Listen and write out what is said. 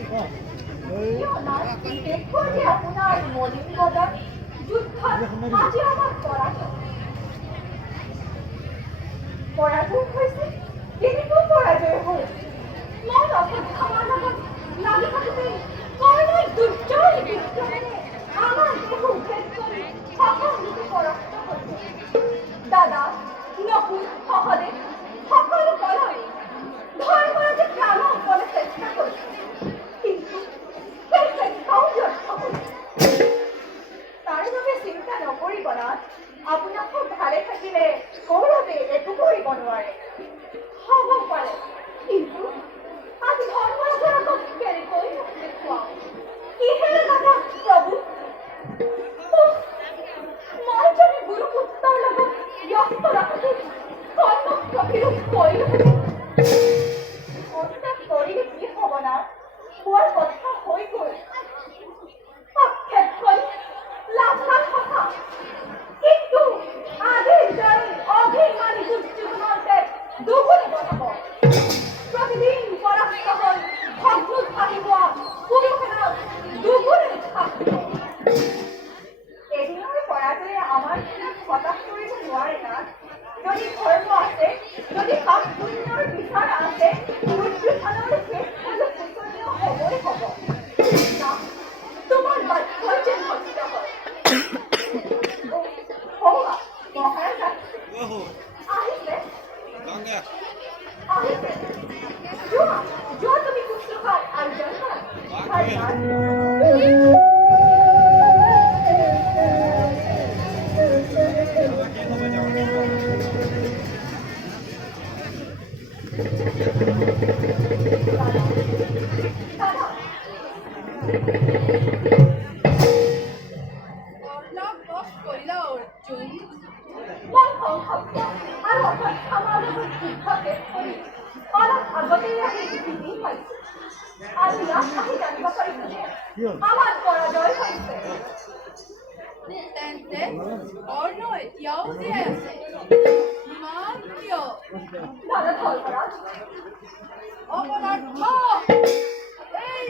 দেখুন যে আপনার মলিনতা যুদ্ধ আজি আমার পরাজয় হয়েছে কিন্তু পরাজয় হল মন অপেক্ষা আমার লগত লাগি থাকতে কর্মের দুর্জয় বিক্রমে আমার দেহ উদ্ভেদ করে সকল রূপে পরাস্ত করবে দাদা নকুল সহদেব সকল বলয় ধর্মরাজে প্রাণ বলে চেষ্টা করছে কিন্তু সেই চেষ্টাও ব্যর্থ হয়েছে তার বাবে চিন্তা নকৰিব না আপোনাক খুব ভালে থাকিলে গৌৰৱে একো কৰিব নোৱাৰে হ'ব পাৰে কিন্তু আজি ধৰ্মৰাজৰ আগত কেনেকৈ দেখুৱাওঁ কিহেৰে দাদা প্ৰভু মই যদি গুৰুপুত্ৰৰ লগত ব্যস্ত ৰাখোঁতে কৰ্মক প্ৰতিৰোধ কৰিলোহেঁতেন অনুতাপ কৰিলে কি হ'ব না হোৱাৰ কথা হৈ গ'ল আক্ষেপ কৰি লাভ কথা কিন্তু আগের দরে অভিমানী দুর্যোধনদের দুগুণে বসাব প্রতিদিন পরাস্ত হল ভগ্ন থাকিব পুরুষের দুগুণে থাকিব এদিনের পরাজয়ে আমার হতাশ কৰিব নোৱাৰে না যদি ধৰ্ম আছে যদি পাপ পুণ্যৰ বিচাৰ আছে দুৰ্যোধনৰ শেষ ফল শোচনীয় হ'বই হ'ব না তোমাৰ বাক্যই যেন সত্য হয় মহাৰাজ আহিছে আহিছে যোৱা তুমি কুচুখাৰ আয়োজন কৰা আমাৰ পৰাজয় হয়েছে তেন্তে অৰ্ণ এতিয়াও জীয়াই আছে ইমান কিয় দাদা ধৰ্মৰাজ অপদাৰ্থ এই